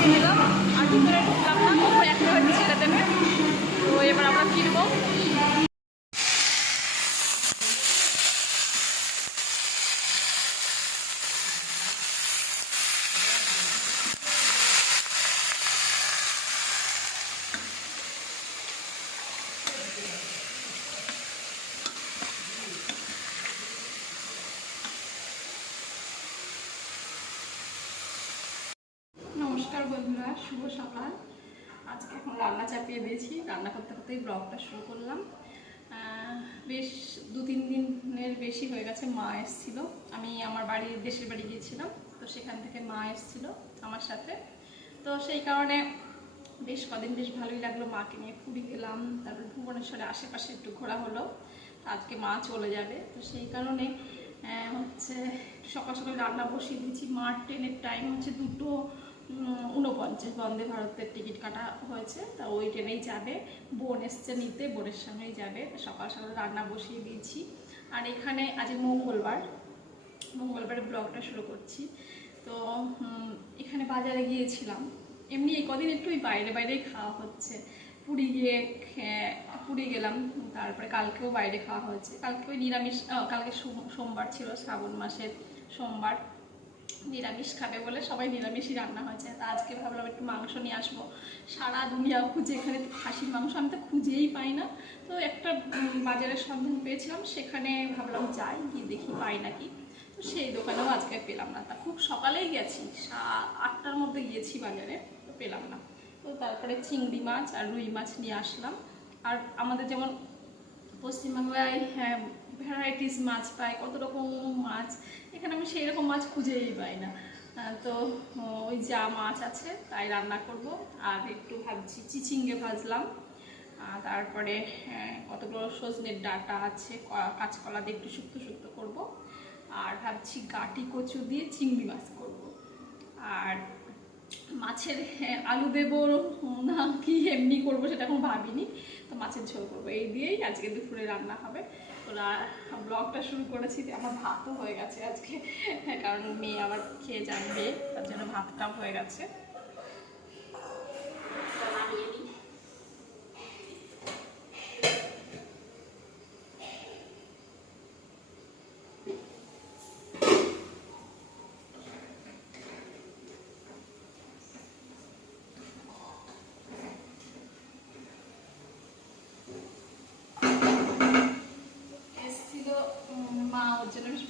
ঢুকিয়ে নিলাম আর ভিতরে ঢুকলাম না, একেবারে ছেড়ে দেবে। তো এবার আমরা কিনবো। নমস্কার বন্ধুরা, শুভ সকাল। আজকে এখন রান্না চাপিয়ে দিয়েছি, রান্না করতে করতেই ব্লগটা শুরু করলাম। বেশ 2-3 দিনের বেশি হয়ে গেছে। মা এসেছিল, আমি আমার দেশের বাড়ি গিয়েছিলাম, তো সেখান থেকে মা এসেছিল আমার সাথে। তো সেই কারণে বেশ কদিন বেশ ভালোই লাগলো, মাকে নিয়ে পুরী গেলাম, তারপর ভুবনেশ্বরে আশেপাশে একটু ঘোরা হলো। আজকে মা চলে যাবে, তো সেই কারণে হচ্ছে সকাল সকাল রান্না বসিয়ে দিয়েছি। মার ট্রেনের টাইম হচ্ছে 2:49, বন্দে ভারতের টিকিট কাটা হয়েছে, তা ওই ট্রেনেই যাবে। বোন এসছে নিতে, বোনের সঙ্গেই যাবে। সকাল সকাল রান্না বসিয়ে দিয়েছি। আর এখানে আজ মঙ্গলবারে ব্লগটা শুরু করছি। তো এখানে বাজারে গিয়েছিলাম, এমনি এই কদিন একটু বাইরেই খাওয়া হচ্ছে। পুরী গেলাম, তারপরে কালকেও বাইরে খাওয়া হয়েছে। কালকে ওই নিরামিষ, কালকে সোমবার ছিল, শ্রাবণ মাসের সোমবার, নিরামিষ খাবে বলে সবাই নিরামিষই রান্না হয়েছে। তা আজকে ভাবলাম একটু মাংস নিয়ে আসবো। সারা দুনিয়া খুঁজে এখানে খাসির মাংস আমি তো খুঁজেই পাই না। তো একটা বাজারের সন্ধান পেয়েছিলাম, সেখানে ভাবলাম যাই, গিয়ে দেখি পাই নাকি। তো সেই দোকানেও আজকে পেলাম না। তা খুব সকালেই গেছি, 8টার মধ্যে গিয়েছি বাজারে, তো পেলাম না। তো তারপরে চিংড়ি মাছ আর রুই মাছ নিয়ে আসলাম। আর আমাদের যেমন পশ্চিমবাংলায় ভ্যারাইটিস মাছ পাই, কত রকম মাছ, এখানে আমি সেই রকম মাছ খুঁজেই পাই না। তো ওই যা মাছ আছে তাই রান্না করব। আর একটু ভাবছি চিচিঙ্গে ভাজলাম, তারপরে কতগুলো সজনের ডাঁটা আছে, কাঁচকলা দিয়ে একটু শুক্তো শুক্তো করবো। আর ভাবছি গাটি কচু দিয়ে চিংড়ি মাছ করব। আর মাছের আলু দেবো না কি এমনি করবো সেটা এখন ভাবিনি, তো মাছের ঝোল করবো। এই দিয়েই আজকে দুপুরে রান্না হবে। তো ব্লগটা শুরু করেছি, আমার ভাতও হয়ে গেছে আজকে, কারণ মেয়ে আবার খেয়ে জানবে, তার জন্য ভাতটাও হয়ে গেছে।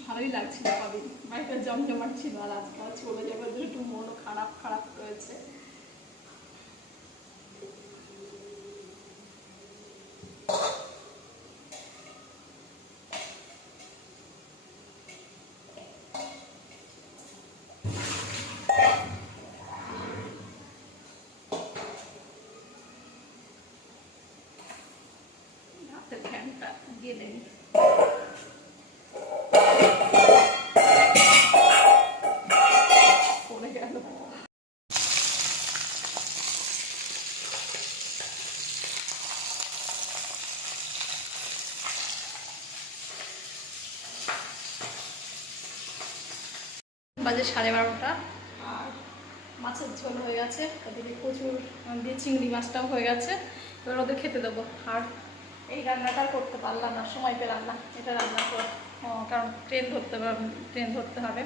ভালোই লাগছিল, কদিন বাড়িতে জমজমাট ছিল, আর আজকাল চলে যাবার জন্য একটু মনও খারাপ রয়েছে। হাতের ফ্যানটা গেলে বাজে 12:30, আর মাছের ঝোল হয়ে গেছে, ওদিকে প্রচুর দিয়ে চিংড়ি মাছটাও হয়ে গেছে। এবার ওদের খেতে দেবো। আর এই রান্নাটা করতে পারলাম না, সময় পেলাম না এটা রান্না করে, কারণ ট্রেন ধরতে হবে।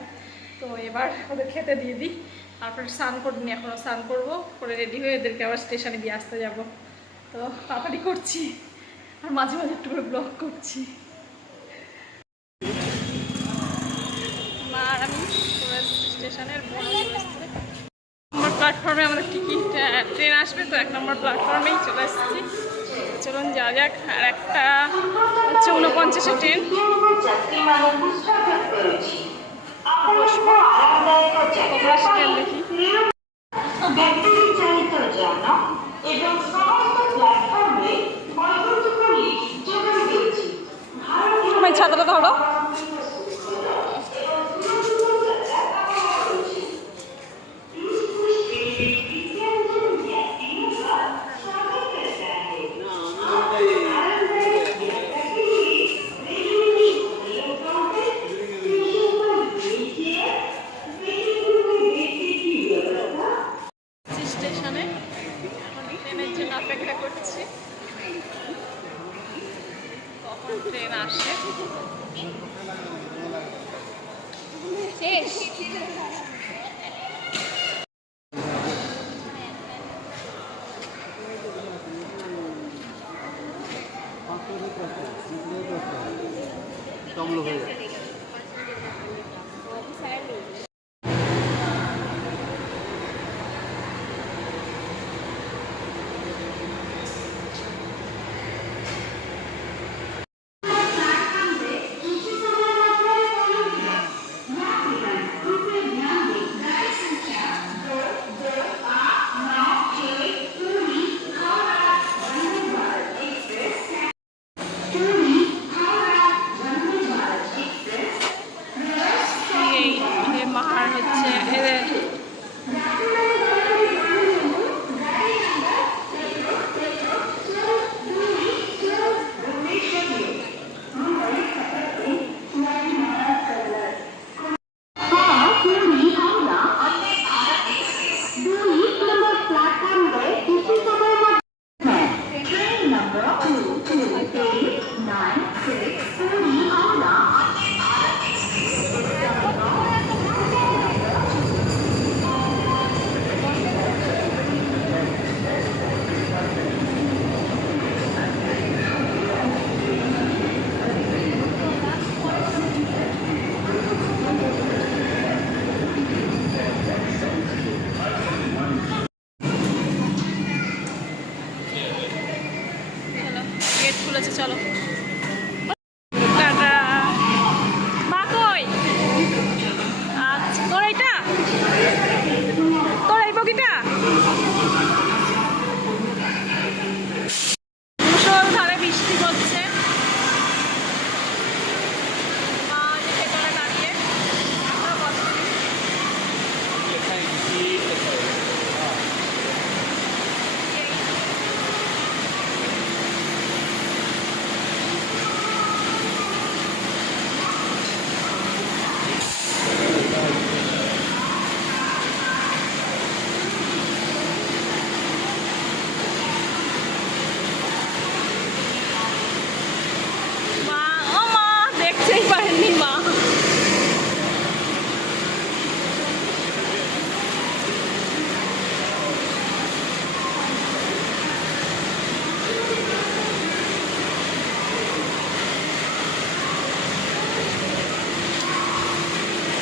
তো এবার ওদের খেতে দিয়ে দিই, তারপরে স্নান করিনি, এখনও স্নান করবো, করে রেডি হয়ে এদেরকে আবার স্টেশনে দিয়ে আসতে যাব। তো তাড়াতাড়ি করছি, আর মাঝে মাঝে একটু করে ব্লগ করছি। আর আমি স্টেশনের নম্বর প্ল্যাটফর্মে আমাদের ট্রেন আসবে, তো 1 নম্বর প্ল্যাটফর্মেই চলে এসেছি। চলুন যাওয়া যাক। আর একটা হচ্ছে 49-এ ট্রেন, দেখি ছাতাটা ধরো। অপেক্ষা করছি কখন ট্রেন আসে। শেষ कम लोग हैं। এই মার হচ্ছে গেট খুলেছে। চলো টাটা। মা কই? আচ্ছা তোর এইটা, তোর এই বগিটা। মুষলধারে বৃষ্টি হচ্ছে। মা যে ভেতরে দাঁড়িয়ে আমরা বসে মা, ও মা দেখতেই পারেননি মা।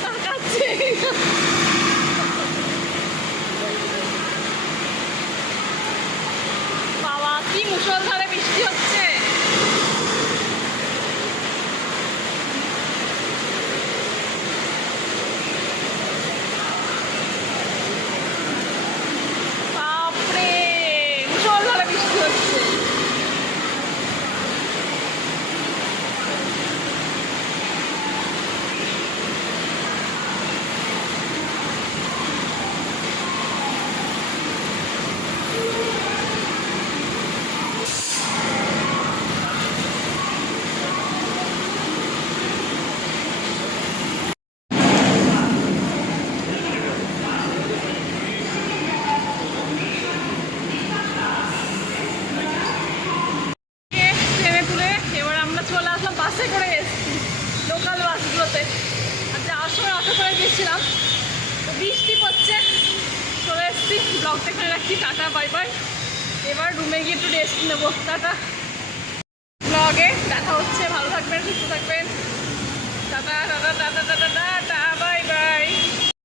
তাকাচ্ছে। বাবা কি মুষলধারে বৃষ্টি হচ্ছে। বাপরে মুষলধারে বৃষ্টি হচ্ছে। ট্রেনে তুলে এবার আমরা চলে আসলাম বাসে করে এসেছি, লোকাল বাসগুলোতে। আর যাওয়ার সময় অটো করে গেছিলাম, তো বৃষ্টি পড়ছে। চলে এসেছি, ব্লগটা এখানে রাখছি। Tata bye bye. এবার রুমে গিয়ে একটু রেস্ট নেবো। টাটা। ব্লগে দেখা হচ্ছে। ভালো থাকবেন, সুস্থ থাকবেন।